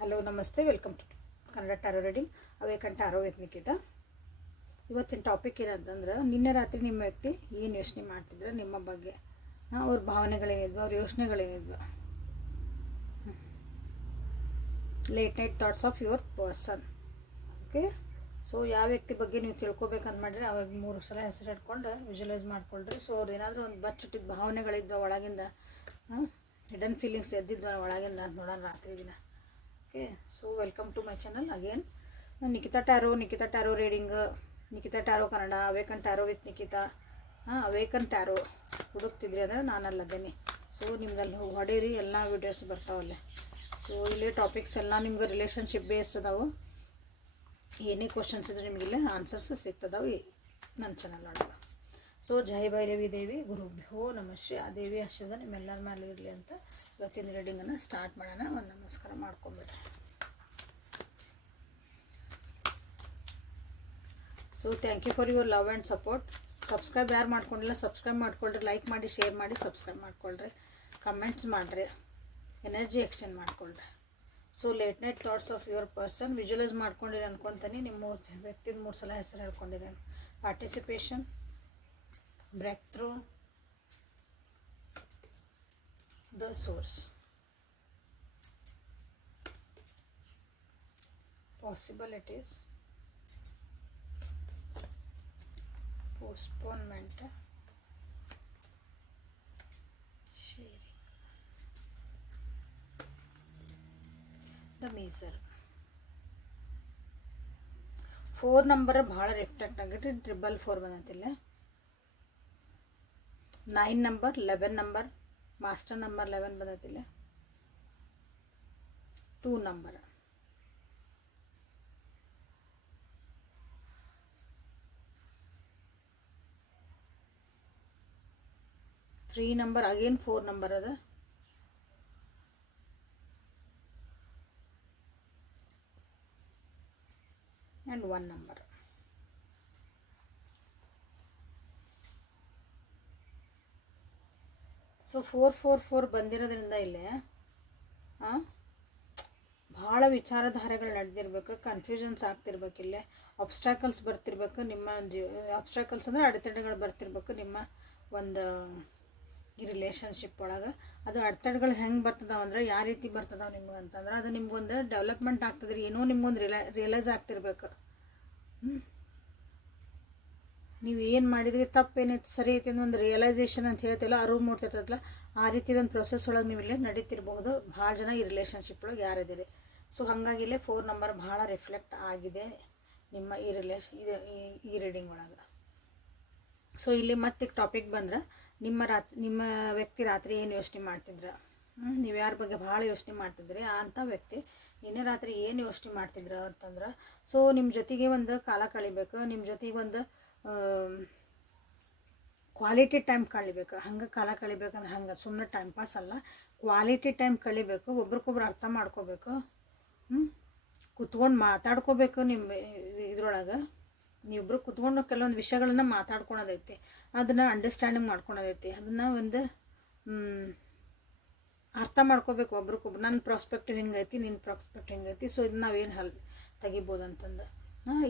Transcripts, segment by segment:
Hello, ನಮಸ್ತೆ. Welcome to Kannada tarot reading ಅವೇಕಂಠ ಆರೋ ಯತ್ನಿಕಿತ ಇವತ್ತಿನ ಟಾಪಿಕ್ ಏನಂತಂದ್ರೆ, ನಿನ್ನೆ ರಾತ್ರಿ ನಿಮ್ಮ ವ್ಯಕ್ತಿ ಏನು ಯೋಚನೆ ಮಾಡ್ತಿದ್ರೆ? ನಿಮ್ಮ ಬಗ್ಗೆ. ಅವ್ರ ಭಾವನೆಗಳೇನಿದ್ವು? ಅವ್ರ ಯೋಚನೆಗಳೇನಿದ್ವು? Late night thoughts of your person okay so ಯಾವ ವ್ಯಕ್ತಿ ಬಗ್ಗೆ ನೀವು ತಿಳ್ಕೊಬೇಕಂತ ಮಾಡಿದ್ರೆ, ಅವಾಗ ಮೂರು ಸಲ ಹೆಸರು ಹಿಡ್ಕೊಂಡು ವಿಜುವಲೈಸ್ ಮಾಡ್ಕೊಳ್ರಿ. ಸೊ ಅವ್ರು ಏನಾದರೂ ಒಂದು ಬಚ್ಚಿಟ್ಟಿದ್ದ ಭಾವನೆಗಳಿದ್ವ ಒಳಗಿಂದ ಹಿಡನ್ ಫೀಲಿಂಗ್ಸ್ ಎದ್ದಿದ್ವ ಒಳಗಿಂದ ನೋಡೋಣ ರಾತ್ರಿ ದಿನ. Okay so welcome to my channel again Nikhita tarot Nikhita tarot reading Nikhita tarot Kannada awaken tarot with Nikhita ಹಾಂ ಅವೇಕನ್ ಟ್ಯಾರೋ ಹುಡುಕ್ತಿದ್ರಿ ಅಂದರೆ ನಾನಲ್ಲದೇನೆ ಸೊ ನಿಮ್ದಲ್ಲಿ ಹೊಡೀರಿ, ಎಲ್ಲ ವೀಡಿಯೋಸ್ ಬರ್ತಾವಲ್ಲೇ ಸೊ ಇಲ್ಲಿ ಟಾಪಿಕ್ಸ್ ಎಲ್ಲ ನಿಮ್ಗೆ ರಿಲೇಷನ್ಶಿಪ್ ಬೇಸ್ ಅದಾವು. ಏನೇ ಕ್ವಶನ್ಸ್ ಇದ್ರೆ ನಿಮಗಿಲ್ಲ ಆನ್ಸರ್ಸ್ ಸಿಗ್ತದಾವೆ ನನ್ನ ಚಾನಲ್ ಒಳಗೆ ಸೊ ಜೈ ಭೈರವಿ ದೇವಿ, ಗುರುಭ್ಯೋ ನಮಸ್ತೆ ಆ ದೇವಿ ಆಶೀರ್ವಾದ ನಿಮ್ಮೆಲ್ಲರ ಮೇಲೆ ಇರಲಿ ಅಂತ ಇವತ್ತಿನ ರೀಡಿಂಗನ್ನು ಸ್ಟಾರ್ಟ್ ಮಾಡೋಣ. ಒಂದು ನಮಸ್ಕಾರ ಮಾಡ್ಕೊಂಬಿಡ್ರಿ. So thank you for your love and support subscribe ಯಾರು ಮಾಡ್ಕೊಂಡಿಲ್ಲ ಸಬ್ಸ್ಕ್ರೈಬ್ ಮಾಡ್ಕೊಳ್ರಿ. ಲೈಕ್ ಮಾಡಿ ಶೇರ್ ಮಾಡಿ ಸಬ್ಸ್ಕ್ರೈಬ್ ಮಾಡ್ಕೊಳ್ರಿ. ಕಮೆಂಟ್ಸ್ ಮಾಡಿರಿ. ಎನರ್ಜಿ ಎಕ್ಸ್ಚೇಂಜ್ ಮಾಡ್ಕೊಳ್ರಿ. So late night thoughts of your person visualise ಮಾಡ್ಕೊಂಡಿರಿ ಅನ್ಕೊತೀನಿ. ನಿಮ್ಮ ವ್ಯಕ್ತಿದ ಮೂರು ಸಲ ಹೆಸರು ಹೇಳ್ಕೊಂಡಿರಿ participation break through the source possibilities postponement sharing the measure four number ಭಾಳ ರಿಫ್ಲೆಕ್ಟ್ ಆಗೈತಿ triple four ಬಂದಂತಿಲ್ಲ nine number eleven number master number eleven ಬಂದತಿಲ್ಲ two number three number again four number ಅದ. And one number so four four four ಬಂದಿರೋದ್ರಿಂದ ಇಲ್ಲಿ ಭಾಳ ವಿಚಾರಧಾರೆಗಳು ನಡೆದಿರ್ಬೇಕು confusions ಆಗ್ತಿರ್ಬೇಕು ಇಲ್ಲೇ ಅಬ್ಸ್ಟ್ರಾಕಲ್ಸ್ ಬರ್ತಿರ್ಬೇಕು, ನಿಮ್ಮ ಜೀವ ಅಬ್ಸ್ಟ್ರಾಕಲ್ಸ್ ಅಂದರೆ ಅಡೆತಡೆಗಳು ಬರ್ತಿರ್ಬೇಕು ನಿಮ್ಮ ಒಂದು ಈ ರಿಲೇಷನ್ಶಿಪ್ ಒಳಗೆ. ಅದು ಅಡೆತಡೆಗಳು ಹೆಂಗೆ ಬರ್ತದಾವ ಅಂದ್ರೆ ಯಾವ ರೀತಿ ಬರ್ತದಾವ ನಿಮ್ಗೆ ಅಂತಂದ್ರೆ, ಅದು ನಿಮ್ಗೊಂದು ಡೆವಲಪ್ಮೆಂಟ್ ಆಗ್ತದ್ರಿ ಏನೋ ನಿಮ್ಗೊಂದು ರಿಲೈ ರಿಯಲೈಸ್ ಆಗ್ತಿರ್ಬೇಕು. ಹ್ಞೂ ನೀವು ಏನು ಮಾಡಿದ್ರಿ ತಪ್ಪೇನೈತೆ ಸರಿ ಐತಿ ಒಂದು ರಿಯಲೈಸೇಷನ್ ಅಂತ ಹೇಳ್ತಿಲ್ಲ ಅರಿವು ಮೂಡ್ತಿರ್ತದಲ್ಲ ಆ ರೀತಿ ಒಂದು ಪ್ರೊಸೆಸ್ ಒಳಗೆ ನೀವು ಇಲ್ಲೇ ನಡೀತಿರ್ಬೋದು ಭಾಳ ಜನ ಈ ರಿಲೇಷನ್ಶಿಪ್ ಒಳಗೆ ಯಾರಿದ್ದೀರಿ ಸೊ ಹಾಗಾಗಿ ಇಲ್ಲೇ ಫೋರ್ ನಂಬರ್ ಭಾಳ ರಿಫ್ಲೆಕ್ಟ್ ಆಗಿದೆ ನಿಮ್ಮ ಈ ರಿಲೇಷನ್ ಇದು ಈ- ರೀಡಿಂಗ್ ಒಳಗೆ. ಸೊ ಇಲ್ಲಿ ಮತ್ತೆ ಟಾಪಿಕ್ ಬಂದ್ರೆ, ನಿಮ್ಮ ರಾತ್ರಿ ನಿಮ್ಮ ವ್ಯಕ್ತಿ ರಾತ್ರಿ ಏನು ಯೋಚನೆ ಮಾಡ್ತಿದ್ರ? ನೀವು ಯಾರ ಬಗ್ಗೆ ಭಾಳ ಯೋಚನೆ ಮಾಡ್ತಿದ್ರಿ? ಅಂಥ ವ್ಯಕ್ತಿ ನಿನ್ನೆ ರಾತ್ರಿ ಏನು ಯೋಚನೆ ಮಾಡ್ತಿದ್ರ ಅಂತಂದ್ರೆ ಸೊ ನಿಮ್ಮ ಜೊತೆಗೆ ಒಂದು ಕಾಲ ಕಳಿಬೇಕು ನಿಮ್ಮ ಜೊತೆಗೆ ಒಂದು ಕ್ವಾಲಿಟಿ ಟೈಮ್ ಕಳಿಬೇಕು. ಹಂಗೆ ಕಾಲ ಕಳಿಬೇಕಂದ್ರೆ ಹಂಗೆ ಸುಮ್ಮನೆ ಟೈಮ್ ಪಾಸ್ ಅಲ್ಲ. ಕ್ವಾಲಿಟಿ ಟೈಮ್ ಕಳಿಬೇಕು, ಒಬ್ರಿಗೊಬ್ರು ಅರ್ಥ ಮಾಡ್ಕೋಬೇಕು ಕುತ್ಕೊಂಡು ಮಾತಾಡ್ಕೋಬೇಕು ನಿಮ್ಮ ಇದ್ರೊಳಗೆ. ನೀವಿಬ್ರು ಕುತ್ಕೊಂಡು ಕೆಲವೊಂದು ವಿಷಯಗಳನ್ನ ಮಾತಾಡ್ಕೊಳೋದೈತಿ. ಅದನ್ನು ಅಂಡರ್ಸ್ಟ್ಯಾಂಡಿಂಗ್ ಮಾಡ್ಕೊಳೋದೈತಿ. ಅದನ್ನು ಒಂದು ಅರ್ಥ ಮಾಡ್ಕೋಬೇಕು ಒಬ್ರಿಗೊಬ್ರು. ನನ್ನ ಪ್ರಾಸ್ಪೆಕ್ಟಿವ್ ಹಿಂಗೈತಿ ನಿನ್ನ ಪ್ರಾಸ್ಪೆಕ್ಟ್ ಹಿಂಗೈತಿ. ಸೊ ಇದನ್ನ ನಾವೇನು ಹಲ್ ತೆಗಿಬೋದು ಅಂತಂದು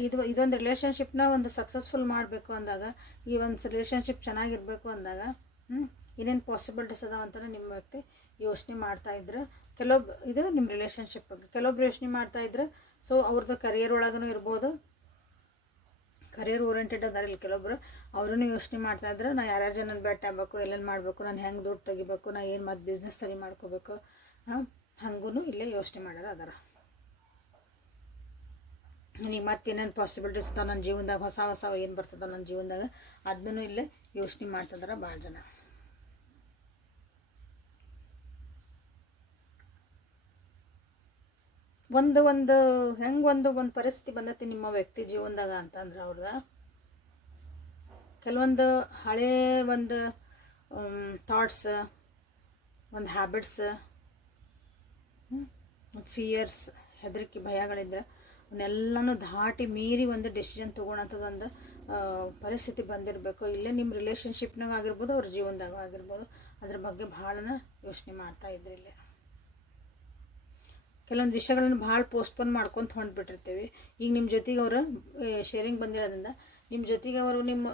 ಇದು ಇದೊಂದು ರಿಲೇಷನ್ಶಿಪ್ನ ಒಂದು ಸಕ್ಸಸ್ಫುಲ್ ಮಾಡಬೇಕು ಅಂದಾಗ, ಈ ಒಂದು ರಿಲೇಷನ್ಶಿಪ್ ಚೆನ್ನಾಗಿರಬೇಕು ಅಂದಾಗ ಏನೇನು ಪಾಸಿಬಿಲಿಟೀಸ್ ಅದಾವ ಅಂತ ನಿಮ್ಮ ವ್ಯಕ್ತಿ ಯೋಚನೆ ಮಾಡ್ತಾ ಇದ್ರು ಕೆಲವೊಬ್ಬ ಇದು ನಿಮ್ಮ ರಿಲೇಷನ್ಶಿಪ್ ಬಗ್ಗೆ. ಕೆಲವೊಬ್ರು ಯೋಚನೆ ಮಾಡ್ತಾಯಿದ್ರು ಸೊ ಅವ್ರದ್ದು ಕರಿಯರ್ ಒಳಗೂ ಇರ್ಬೋದು. ಕರಿಯರ್ ಓರಿಯೆಂಟೆಡ್ ಅದಾರೆ ಇಲ್ಲಿ ಕೆಲವೊಬ್ರು. ಅವ್ರೂ ಯೋಚನೆ ಮಾಡ್ತಾ ಇದ್ರೆ, ನಾ ಯಾರ್ಯಾರು ಜನನ ಭೇಟಿ ಆಗಬೇಕು ಎಲ್ಲೆಲ್ಲಿ ಮಾಡಬೇಕು, ನಾನು ಹೆಂಗೆ ದುಡ್ಡು ತೆಗಿಬೇಕು, ನಾ ಏನು ಮತ್ತು ಬಿಸ್ನೆಸ್ ಸರಿ ಮಾಡ್ಕೋಬೇಕು, ಹಾಂ ಹಂಗೂ ಇಲ್ಲೇ ಯೋಚನೆ ಮಾಡ್ಯಾರ ಅದಾರ. ನೀ ಮತ್ತೆ ಏನೇನು ಪಾಸಿಬಿಲಿಟೀಸ್ ಅದಾವ ನನ್ನ ಜೀವನದಾಗ? ಹೊಸ ಹೊಸ ಏನು ಬರ್ತದ ನನ್ನ ಜೀವನದಾಗ? ಅದನ್ನು ಇಲ್ಲೇ ಯೋಚನೆ ಮಾಡ್ತಿದಾರ ಭಾಳ ಜನ. ಒಂದು ಒಂದು, ಹೆಂಗೆ ಒಂದು ಒಂದು ಪರಿಸ್ಥಿತಿ ಬಂದೈತಿ ನಿಮ್ಮ ವ್ಯಕ್ತಿ ಜೀವನದಾಗ ಅಂತಂದ್ರೆ ಅವ್ರದ? ಕೆಲವೊಂದು ಹಳೇ ಒಂದು ಥಾಟ್ಸ್ ಒಂದು ಹ್ಯಾಬಿಟ್ಸ್ ಫಿಯರ್ಸ್ ಹೆದರಿಕೆ, ಭಯಗಳಿದ್ರೆ ಅವನ್ನೆಲ್ಲನೂ ದಾಟಿ ಮೀರಿ ಒಂದು ಡೆಸಿಷನ್ ತೊಗೊಳಂಥದ್ದೊಂದು ಪರಿಸ್ಥಿತಿ ಬಂದಿರಬೇಕು. ಇಲ್ಲೇ ನಿಮ್ಮ ರಿಲೇಷನ್ಶಿಪ್ನಾಗ ಆಗಿರ್ಬೋದು, ಅವ್ರ ಜೀವನದಾಗ ಆಗಿರ್ಬೋದು. ಅದ್ರ ಬಗ್ಗೆ ಭಾಳನ ಯೋಚನೆ ಮಾಡ್ತಾ ಇದ್ರಿ ಇಲ್ಲೇ. ಕೆಲವೊಂದು ವಿಷಯಗಳನ್ನು ಭಾಳ ಪೋಸ್ಟ್ಪೋನ್ ಮಾಡ್ಕೊತ ಹೊಂಟ್ಬಿಟ್ಟಿರ್ತೀವಿ. ಈಗ ನಿಮ್ಮ ಜೊತೆಗೆ ಅವರು ಶೇರಿಂಗ್ ಬಂದಿರೋದ್ರಿಂದ ನಿಮ್ಮ ಜೊತೆಗೆ ಅವರು ನಿಮ್ಮ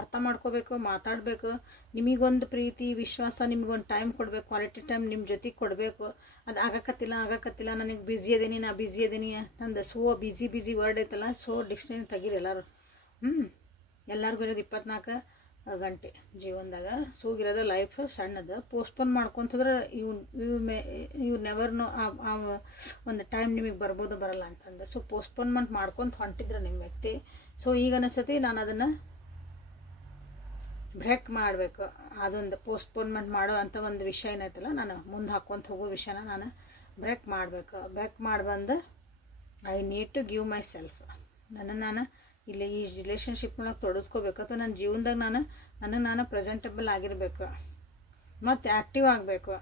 ಅರ್ಥ ಮಾಡ್ಕೋಬೇಕು, ಮಾತಾಡಬೇಕು. ನಿಮಗೊಂದು ಪ್ರೀತಿ, ವಿಶ್ವಾಸ, ನಿಮಗೊಂದು ಟೈಮ್ ಕೊಡಬೇಕು ಕ್ವಾಲಿಟಿ ಟೈಮ್ ನಿಮ್ಮ ಜೊತೆಗೆ ಕೊಡಬೇಕು. ಅದು ಆಗಕತ್ತಿಲ್ಲ ಆಗಕತ್ತಿಲ್ಲ, ನನಗೆ ಬ್ಯುಸಿ ಅದೀನಿ, ನಾ ಬ್ಯುಸಿ ಅದೀನಿ ಅಂತಂದು ಸೋ ಬ್ಯುಸಿ ಬ್ಯುಸಿ ವರ್ಡ್ ಐತಲ್ಲ ಸೋ ಡಿಕ್ಷನರಿ ತೆಗೀರಿ ಎಲ್ಲರೂ. ಹ್ಞೂ ಎಲ್ಲರಿಗೂ ಇರೋದು ಇಪ್ಪತ್ನಾಲ್ಕು ಗಂಟೆ ಜೀವನದಾಗ. ಸೂಗಿರೋದು ಲೈಫ್ ಸಣ್ಣದು. ಪೋಸ್ಟ್ಪೋನ್ ಮಾಡ್ಕೊತಂದ್ರೆ ಇವು ಇವು ಮೇ ಇವು ನೆವರ್ನು ಆ ಒಂದು ಟೈಮ್ ನಿಮಗೆ ಬರ್ಬೋದು, ಬರಲ್ಲ ಅಂತಂದು. ಸೊ ಪೋಸ್ಟ್ಪೋನ್ಮೆಂಟ್ ಮಾಡ್ಕೊತ ಹೊಂಟಿದ್ರೆ ನಿಮ್ಮ ವ್ಯಕ್ತಿ. ಸೊ ಈಗ ಅನಿಸತಿ ನಾನು ಅದನ್ನು ಬ್ರೇಕ್ ಮಾಡಬೇಕು. ಅದೊಂದು ಪೋಸ್ಟ್ಪೋನ್ಮೆಂಟ್ ಮಾಡೋ ಅಂಥ ಒಂದು ವಿಷಯ ಏನೈತಲ್ಲ, ನಾನು ಮುಂದೆ ಹಾಕ್ಕೊಂತ ಹೋಗೋ ವಿಷಯನ ನಾನು ಬ್ರೇಕ್ ಮಾಡಬೇಕು. Break ಮಾಡ್ಬಂದು I need to give myself ನನ್ನ ನಾನು ಇಲ್ಲಿ ಈ ರಿಲೇಷನ್ಶಿಪ್ನೊಳಗೆ ತೊಡಸ್ಕೋಬೇಕು. ಅಥವಾ ನನ್ನ ಜೀವನದಾಗ ನಾನು ನನಗೆ ನಾನು ಪ್ರೆಸೆಂಟಬಲ್ ಆಗಿರಬೇಕು. ಮತ್ತು ಆ್ಯಕ್ಟಿವ್ ಆಗಬೇಕು.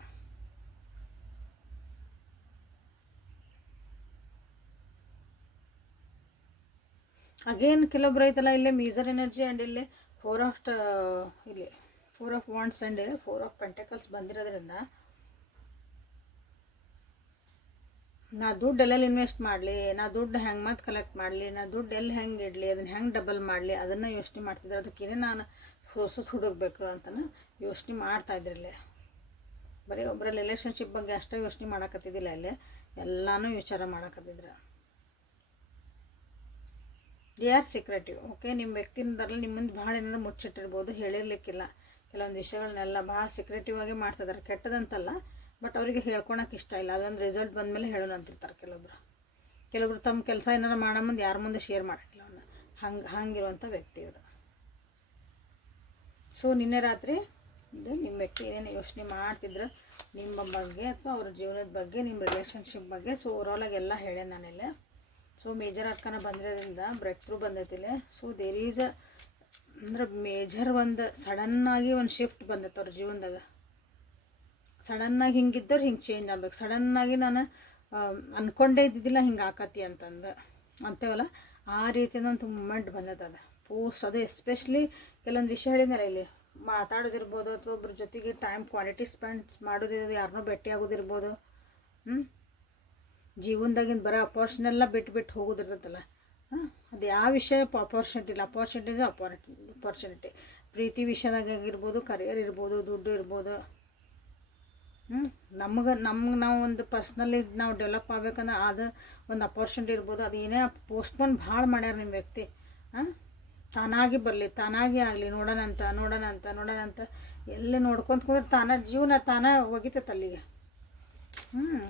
ಅಗೇನ್, ಕೆಲವೊಬ್ರು ಐತಲ್ಲ, ಇಲ್ಲೇ ಮೀಸರ್ ಎನರ್ಜಿ ಆ್ಯಂಡ್ ಇಲ್ಲಿ ಫೋರ್ ಆಫ್ ಇಲ್ಲಿ four of wands and four of pentacles ಬಂದಿರೋದ್ರಿಂದ ನಾ ದುಡ್ಡು ಎಲ್ಲೆಲ್ಲಿ ಇನ್ವೆಸ್ಟ್ ಮಾಡಲಿ, ನಾ ದುಡ್ಡು ಹೆಂಗೆ ಮತ್ತೆ ಕಲೆಕ್ಟ್ ಮಾಡಲಿ, ನಾ ದುಡ್ಡು ಎಲ್ಲಿ ಹೆಂಗೆ ಇಡಲಿ, ಅದನ್ನು ಹೆಂಗೆ ಡಬಲ್ ಮಾಡಲಿ, ಅದನ್ನು ಯೋಚನೆ ಮಾಡ್ತಿದ್ರು ಅದಕ್ಕೇನೆ ನಾನು ಸೋರ್ಸಸ್ ಹುಡುಕ್ಬೇಕು ಅಂತಲೂ ಯೋಚನೆ ಮಾಡ್ತಾ ಇದ್ರಲ್ಲಿ. ಬರೀ ಒಬ್ಬರ ರಿಲೇಷನ್ಶಿಪ್ ಬಗ್ಗೆ ಅಷ್ಟೇ ಯೋಚನೆ ಮಾಡಕತ್ತಿದ್ದಿಲ್ಲ ಅಲ್ಲೇ, ಎಲ್ಲನೂ ವಿಚಾರ ಮಾಡಕತ್ತಿದ್ರು. ದೇ ಆರ್ ಸೀಕ್ರೆಟಿವ್ ಓಕೆ ನಿಮ್ಮ ವ್ಯಕ್ತಿಯಿಂದರಲ್ಲಿ ನಿಮ್ಮಿಂದ ಭಾಳ ಏನಾರು ಮುಚ್ಚಿಟ್ಟಿರ್ಬೋದು, ಹೇಳಿರ್ಲಿಕ್ಕಿಲ್ಲ. ಕೆಲವೊಂದು ವಿಷಯಗಳನ್ನೆಲ್ಲ ಭಾಳ ಸೀಕ್ರೆಟಿವ್ ಆಗಿ ಮಾಡ್ತಿದ್ದಾರೆ ಕೆಟ್ಟದಂತಲ್ಲ ಬಟ್ ಅವರಿಗೆ ಹೇಳ್ಕೊಳಕ್ಕೆ ಇಷ್ಟ ಇಲ್ಲ. ಅದೊಂದು ರಿಸಲ್ಟ್ ಬಂದಮೇಲೆ ಹೇಳೋಣ ಅಂತಿರ್ತಾರೆ ಕೆಲವೊಬ್ರು. ಕೆಲವೊಬ್ರು ತಮ್ಮ ಕೆಲಸ ಏನಾರು ಮಾಡೋ ಮುಂದೆ ಯಾರ ಮುಂದೆ ಶೇರ್ ಮಾಡಿಲ್ಲ ಅವನ್ನ ಹಂಗೆ ಹಂಗಿರುವಂಥ ವ್ಯಕ್ತಿ ಇವರು ಸೊ ನಿನ್ನೆ ರಾತ್ರಿ ಇದು ನಿಮ್ಮ ವ್ಯಕ್ತಿ ಏನೇನು ಯೋಚನೆ ಮಾಡ್ತಿದ್ರು, ನಿಮ್ಮ ಬಗ್ಗೆ ಅಥವಾ ಅವ್ರ ಜೀವನದ ಬಗ್ಗೆ ನಿಮ್ಮ ರಿಲೇಷನ್ಶಿಪ್ ಬಗ್ಗೆ ಸೊ ಓವರಾಲಾಗಿ ಎಲ್ಲ ನಾನೆಲ್ಲ. ಸೊ ಮೇಜರ್ ಅರ್ಕನ ಬಂದಿರೋದ್ರಿಂದ ಬ್ರೆಕ್ ಥ್ರೂ ಬಂದೈತಿಲ್ಲ ಸೊ ದೇರ್ ಈಸ್ ಅಂದ್ರೆ ಮೇಜರ್ ಒಂದು ಸಡನ್ನಾಗಿ ಒಂದು ಶಿಫ್ಟ್ ಬಂದೈತೆ ಅವ್ರ ಜೀವನದಾಗ. ಸಡನ್ನಾಗಿ ಹಿಂಗಿದ್ದವ್ರು ಹಿಂಗೆ ಚೇಂಜ್ ಆಗ್ಬೇಕು. ಸಡನ್ನಾಗಿ ನಾನು ಅಂದ್ಕೊಂಡೇ ಇದ್ದಿದ್ದಿಲ್ಲ ಹಿಂಗೆ ಆಕತಿ ಅಂತಂದು. ಅಂತೇವಲ್ಲ? ಆ ರೀತಿಯಿಂದ ಒಂದು ಮೂಮೆಂಟ್ ಅದು. ಪೋಸ್ಟ್ ಅದು ಎಸ್ಪೆಷಲಿ ಕೆಲವೊಂದು ವಿಷಯ ಹೇಳಿದಾರೆ ಇಲ್ಲಿ. ಮಾತಾಡೋದಿರ್ಬೋದು ಅಥವಾ ಒಬ್ರ ಜೊತೆಗೆ ಟೈಮ್ ಕ್ವಾಲಿಟಿ ಸ್ಪೆಂಡ್ ಮಾಡೋದಿರ್ಬೋದು ಯಾರನ್ನೂ ಭೇಟಿ ಆಗೋದಿರ್ಬೋದು. ಹ್ಞೂ ಜೀವನದಾಗಿಂದ ಬರೋ ಅಪಾರ್ಚುನೆಲ್ಲ ಬಿಟ್ಟು ಬಿಟ್ಟು ಹೋಗೋದಿರ್ತೈತಲ್ಲ. ಹಾಂ, ಅದು ಯಾವ ವಿಷಯ ಅಪಾರ್ಚುನಿಟಿ ಇಲ್ಲ. ಅಪಾರ್ಚುನಿಟೀಸ್ ಅಪಾರ್ಚು ಅಪಾರ್ಚುನಿಟಿ ಪ್ರೀತಿ ವಿಷಯದಾಗ ಆಗಿರ್ಬೋದು ಕರಿಯರ್ ಇರ್ಬೋದು, ದುಡ್ಡು ಇರ್ಬೋದು. ಹ್ಞೂ ನಮ್ಗೆ ನಮ್ಗೆ ನಾವು ಒಂದು ಪರ್ಸ್ನಲಿ ನಾವು ಡೆವಲಪ್ ಆಗ್ಬೇಕಂದ್ರೆ ಅದು ಒಂದು ಅಪಾರ್ಚುನಿಟಿ ಇರ್ಬೋದು. ಅದು ಏನೇ ಪೋಸ್ಟ್ಪೋನ್ ಭಾಳ ಮಾಡ್ಯಾರ ನಿಮ್ಮ ವ್ಯಕ್ತಿ. ಹಾಂ, ತಾನಾಗಿ ಬರಲಿ, ತಾನಾಗಿ ಆಗಲಿ ನೋಡೋಣಂತ ನೋಡೋಣಂತ ನೋಡೋಣಂತ ಎಲ್ಲಿ ನೋಡ್ಕೊಂತ ಕುಂದ್ರೆ ತಾನ ಜೀವನ ತಾನ ಒಗಿತೈತೆ ಅಲ್ಲಿಗೆ. ಹ್ಞೂ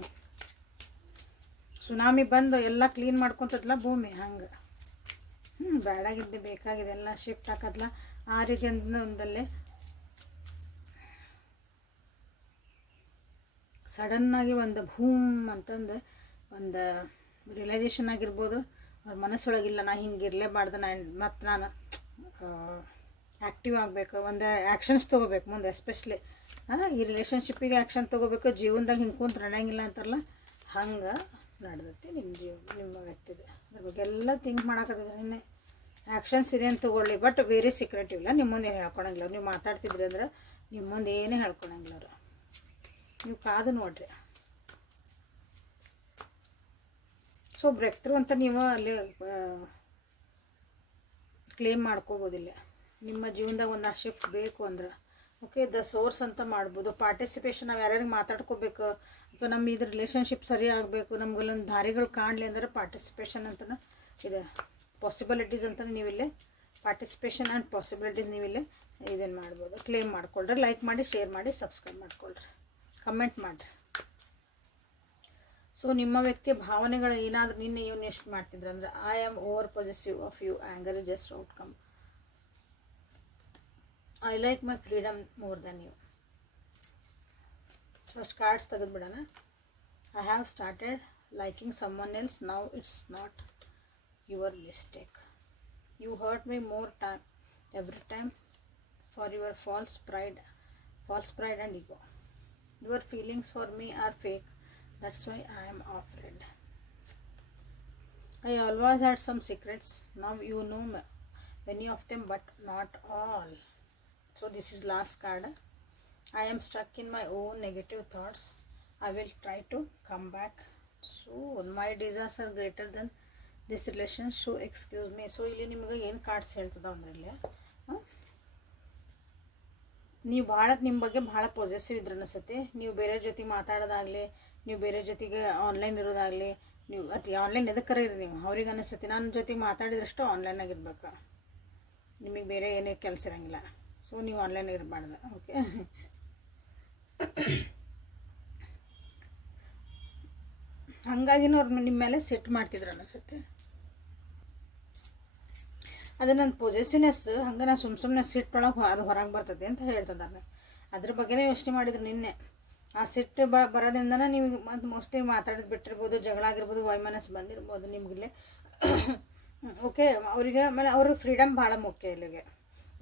ಸುನಾಮಿ ಬಂದು ಎಲ್ಲ ಕ್ಲೀನ್ ಮಾಡ್ಕೊತದ್ಲ ಭೂಮಿ, ಹಂಗೆ. ಹ್ಞೂ ಬೇಡಾಗಿದ್ದೆ ಬೇಕಾಗಿದೆ, ಎಲ್ಲ ಶಿಫ್ಟ್ ಹಾಕದ್ಲ. ಆ ರೀತಿ ಒಂದಲ್ಲೇ. ಸಡನ್ನಾಗಿ ಒಂದು ಭೂಮ್ ಅಂತಂದು ಒಂದು ರಿಯಲೈಸೇಷನ್ ಆಗಿರ್ಬೋದು. ಅವ್ರ ಮನಸ್ಸೊಳಗಿಲ್ಲ, ನಾ ಹಿಂಗೆ ಇರಲೇಬಾರ್ದು, ನಾ ಮತ್ತು ನಾನು ಆ್ಯಕ್ಟಿವ್ ಆಗಬೇಕು, ಒಂದು ಆ್ಯಕ್ಷನ್ಸ್ ತೊಗೋಬೇಕು ಮುಂದೆ ಎಸ್ಪೆಷಲಿ ಈ ರಿಲೇಷನ್ಶಿಪ್ಪಿಗೆ ಆ್ಯಕ್ಷನ್ ತೊಗೋಬೇಕು, ಜೀವನದಾಗ ಹಿಂಗೆ ಕುಂತು ನಡೆಯಂಗಿಲ್ಲ ಅಂತಾರಲ್ಲ, ಹಂಗೆ. ನಡೆದೈತಿ ನಿಮ್ಮ ಜೀವ, ನಿಮ್ಮ ವ್ಯಕ್ತಿದು ಅದ್ರ ಬಗ್ಗೆ ಎಲ್ಲ ಥಿಂಕ್ ಮಾಡಕತ್ತಿದ್ರೆ ನಿನ್ನೆ. ಆ್ಯಕ್ಷನ್ ಸೀರಿಯನ್ ತೊಗೊಳ್ಳಿ ಬಟ್ ವೆರಿ ಸೀಕ್ರೆಟ್ ಇಲ್ಲ. ನಿಮ್ಮ ಮುಂದೆ ಏನು ಹೇಳ್ಕೊಳಂಗಿಲ್ಲ ನೀವು ಮಾತಾಡ್ತಿದ್ರಿ ಅಂದ್ರೆ ನಿಮ್ಮ ಮುಂದೆ ಏನೇ ಹೇಳ್ಕೊಳಂಗಿಲ್ಲ ಅವರು. ನೀವು ಕಾದು ನೋಡ್ರಿ. ಸೊ ಬ್ರೇಕ್ ಥ್ರೂ ಅಂತ ನೀವು ಅಲ್ಲಿ ಕ್ಲೇಮ್ ಮಾಡ್ಕೋಬೋದಿಲ್ಲ. ನಿಮ್ಮ ಜೀವನದಾಗ ಒಂದು ಶಿಫ್ಟ್ ಬೇಕು ಅಂದ್ರೆ. ಓಕೆ ದ ಸೋರ್ಸ್ ಅಂತ ಮಾಡ್ಬೋದು. ಪಾರ್ಟಿಸಿಪೇಷನ್ ನಾವು ಯಾರ್ಯಾರಿಗೆ ಮಾತಾಡ್ಕೋಬೇಕು ಅಥವಾ ನಮ್ಮ ಇದು ರಿಲೇಷನ್ಶಿಪ್ ಸರಿ ಆಗಬೇಕು. ನಮ್ಗಲ್ಲೊಂದು ದಾರಿಗಳು ಕಾಣಲಿ ಅಂದ್ರೆ ಪಾರ್ಟಿಸಿಪೇಷನ್ ಅಂತಲೂ ಇದೆ. ಪಾಸಿಬಿಲಿಟೀಸ್ ಅಂತ ನೀವಿಲ್ಲೇ ಪಾರ್ಟಿಸಿಪೇಷನ್ ಆ್ಯಂಡ್ ಪಾಸಿಬಿಲಿಟೀಸ್ ನೀವಿಲ್ಲೇ ಇದನ್ನು ಮಾಡ್ಬೋದು. ಕ್ಲೇಮ್ ಮಾಡ್ಕೊಳ್ರಿ ಲೈಕ್ ಮಾಡಿ ಶೇರ್ ಮಾಡಿ ಸಬ್ಸ್ಕ್ರೈಬ್ ಮಾಡ್ಕೊಳ್ರಿ. ಕಮೆಂಟ್ ಮಾಡಿರಿ. ಸೊ ನಿಮ್ಮ ವ್ಯಕ್ತಿಯ ಭಾವನೆಗಳು ಏನಾದರೂ ನಿನ್ನೆ ಇವನು ಎಷ್ಟು ಮಾಡ್ತಿದ್ರು ಅಂದರೆ I am over possessive of you anger just outcome I like my freedom more than you first cards ತೆಗೆದುಬಿಡೋಣ I have started liking someone else now it's not your mistake you hurt my more time every time for your false pride false pride and ego your feelings for me are fake that's why i am afraid i always had some secrets now you know ma- many of them but not all so this is last card i am stuck in my own negative thoughts. I will try to come back soon. My desires are greater than this relationship excuse me so ಇಲ್ಲಿ ನಿಮಗೆ ಏನು cards ಹೇಳ್ತದ ಅಂದ್ರೆ ಇಲ್ಲಿ ನೀವು ಭಾಳ ನಿಮ್ಮ ಬಗ್ಗೆ ಭಾಳ ಪಾಸಿಟಿವ್ ಇದ್ರೆ ಅನಿಸುತ್ತೆ. ನೀವು ಬೇರೆ ಜೊತೆ ಮಾತಾಡೋದಾಗಲಿ, ನೀವು ಬೇರೆ ಜೊತೆಗೆ ಆನ್ಲೈನ್ ಇರೋದಾಗಲಿ, ನೀವು ಅತಿ ಆನ್ಲೈನ್ ಎದಕ್ಕರ ಇರಿ ನೀವು? ಅವ್ರಿಗೆ ಅನಿಸುತ್ತೆ ನನ್ನ ಜೊತೆಗೆ ಮಾತಾಡಿದ್ರಷ್ಟು ಆನ್ಲೈನಾಗಿರ್ಬೇಕು ನಿಮಗೆ ಬೇರೆ ಏನೇ ಕೆಲಸ ಇರಂಗಿಲ್ಲ. ಸೊ ನೀವು ಆನ್ಲೈನ್ ಇರಬಾರ್ದು ಓಕೆ ಹಾಗಾಗಿನೂ ಅವ್ರ ನಿಮ್ಮ ಮೇಲೆ ಸೆಟ್ ಮಾಡ್ತಿದ್ರು ಅನಿಸುತ್ತೆ. ಅದು ನನ್ನ ಪೊಸೆಸಿವ್ನೆಸ್ ಹಂಗೆ ನಾನು ಸುಮ್ಮ ಸುಮ್ಮನೆ ಸಿಟ್ಟೊಳಗೆ ಅದು ಹೊರಗೆ ಬರ್ತದೆ ಅಂತ ಹೇಳ್ತದಾರೆ ಅದ್ರ ಬಗ್ಗೆನೇ ಯೋಚನೆ ಮಾಡಿದ್ರು ನಿನ್ನೆ. ಆ ಸಿಟ್ಟು ಬ, ಬರೋದ್ರಿಂದನೇ ನೀವು ಮತ್ತು ಮೋಸ್ಟ್ಲಿ ಮಾತಾಡೋದು ಬಿಟ್ಟಿರ್ಬೋದು, ಜಗಳ ಆಗಿರ್ಬೋದು, ವೈಮನಸ್ ಬಂದಿರ್ಬೋದು ನಿಮಗಿಲ್ಲಿ ಓಕೆ, ಅವರಿಗೆ ಆಮೇಲೆ ಅವ್ರ ಫ್ರೀಡಮ್ ಭಾಳ ಮುಖ್ಯ ಇಲ್ಲಿಗೆ.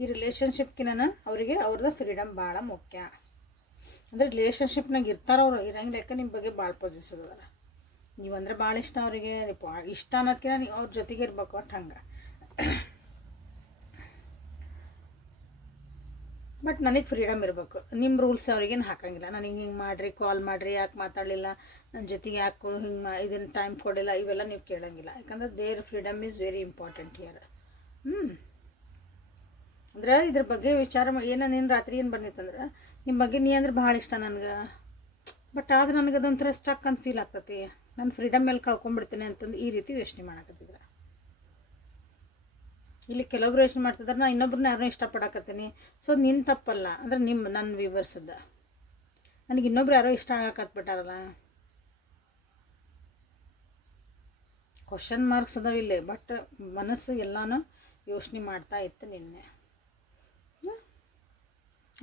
ಈ ರಿಲೇಷನ್ಶಿಪ್ಗಿನ ಅವರಿಗೆ ಅವ್ರದ್ದು ಫ್ರೀಡಮ್ ಭಾಳ ಮುಖ್ಯ. ಅಂದರೆ ರಿಲೇಷನ್ಶಿಪ್ನಾಗ ಇರ್ತಾರವ್ರು ಇರಂಗಿಲ್ಲ ಯಾಕೆ ನಿಮ್ಮ ಬಗ್ಗೆ ಭಾಳ ಅದಾರ. ನೀವು ಅಂದರೆ ಭಾಳ ಇಷ್ಟ ಅವರಿಗೆ ಇಷ್ಟ ಅನ್ನೋದಕ್ಕಿಂತ ನೀವು ಅವ್ರ ಜೊತೆಗೆ ಇರ್ಬೇಕು ಅಂತ ಹಂಗೆ. ಬಟ್ ನನಗೆ ಫ್ರೀಡಮ್ ಇರಬೇಕು. ನಿಮ್ಮ ರೂಲ್ಸ್ ಅವ್ರಿಗೇನು ಹಾಕಂಗಿಲ್ಲ. ನನಗೆ ಹಿಂಗೆ ಮಾಡಿರಿ ಕಾಲ್ ಮಾಡಿರಿ, ಯಾಕೆ ಮಾತಾಡಲಿಲ್ಲ ನನ್ನ ಜೊತೆಗೆ ಯಾಕೆ ಹಿಂಗೆ ಮಾ ಇದನ್ನು ಟೈಮ್ ಕೊಡಿಲ್ಲ ಇವೆಲ್ಲ ನೀವು ಕೇಳೋಂಗಿಲ್ಲ. ಯಾಕಂದ್ರೆ there freedom is very important here ಹ್ಞೂ ಅಂದ್ರೆ ಇದ್ರ ಬಗ್ಗೆ ವಿಚಾರ ಮಾಡಿ ಏನೋ ನಿನ್ನ ರಾತ್ರಿ ಏನು ಬಂದಿತ್ತಂದ್ರೆ ನಿಮ್ಮ ಬಗ್ಗೆ ನೀ ಅಂದ್ರೆ ಭಾಳ ಇಷ್ಟ ನನಗೆ. ಬಟ್ ಆದ್ರೆ ನನಗೆ ಅದೊಂಥರ ಸ್ಟಕ್ ಅಂತ ಫೀಲ್ ಆಗ್ತತಿ. ನಾನು ಫ್ರೀಡಮ್ ಮೇಲೆ ಕಳ್ಕೊಂಡ್ಬಿಡ್ತೀನಿ ಅಂತಂದು ಈ ರೀತಿ ಯೋಚನೆ ಮಾಡಕತ್ತಿದ್ರೆ. ಇಲ್ಲಿ ಕೆಲವೊಬ್ರು ಯೋಚನೆ ಮಾಡ್ತಿದ್ದಾರೆ ನಾ ಇನ್ನೊಬ್ರನ್ನ ಯಾರನ್ನೂ ಇಷ್ಟಪಡಕತ್ತೀನಿ. ಸೊ ನಿನ್ನ ತಪ್ಪಲ್ಲ, ಅಂದ್ರೆ ನಿಮ್ಮ ನನ್ನ ವಿವರ್ಸದ ನನಗೆ ಇನ್ನೊಬ್ರು ಯಾರೋ ಇಷ್ಟ ಆಗಕತ್ಬಿಟ್ಟಾರಲ್ಲ. ಕ್ವಶನ್ ಮಾರ್ಕ್ಸ್ ಅದಾವ ಬಟ್ ಮನಸ್ಸು ಎಲ್ಲಾನು ಯೋಚನೆ ಮಾಡ್ತಾ ಇತ್ತು ನಿನ್ನೆ?